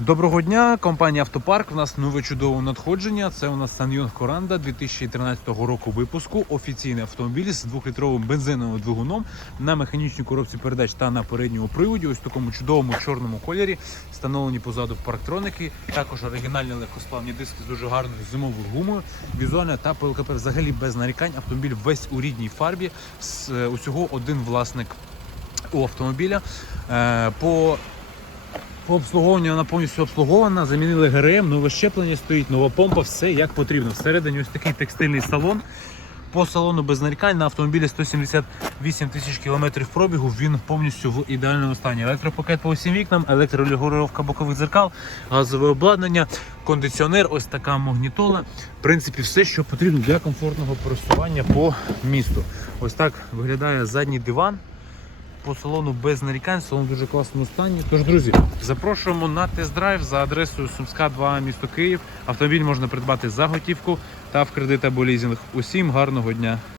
Доброго дня, компанія Автопарк. У нас нове чудове надходження. Це у нас Sanyong Коранда 2013 року випуску. Офіційний автомобіль з 2-літровим бензиновим двигуном на механічній коробці передач та на передньому приводі. Ось в такому чудовому чорному кольорі. Встановлені позаду парктроники. Також оригінальні легкосплавні диски з дуже гарною зимовою гумою. Візуальна та ПЛКП взагалі без нарікань. Автомобіль весь у рідній фарбі. З е, усього один власник у автомобіля. Е, По по обслуговуванню вона повністю обслугована, замінили ГРМ, нове щеплення стоїть, нова помпа, все як потрібно. Всередині ось такий текстильний салон. По салону без нарікань на автомобілі 178 тисяч кілометрів пробігу. Він повністю в ідеальному стані. Електропакет по усім вікнам, електрорегулювання бокових дзеркал, газове обладнання, кондиціонер, ось така магнітола. В принципі, все, що потрібно для комфортного пересування по місту. Ось так виглядає задній диван по салону без нарікань, салон дуже класному стані. Тож, друзі, запрошуємо на тест-драйв за адресою Сумська 2, місто Київ. Автомобіль можна придбати за готівку та в кредит або лізинг. Усім гарного дня!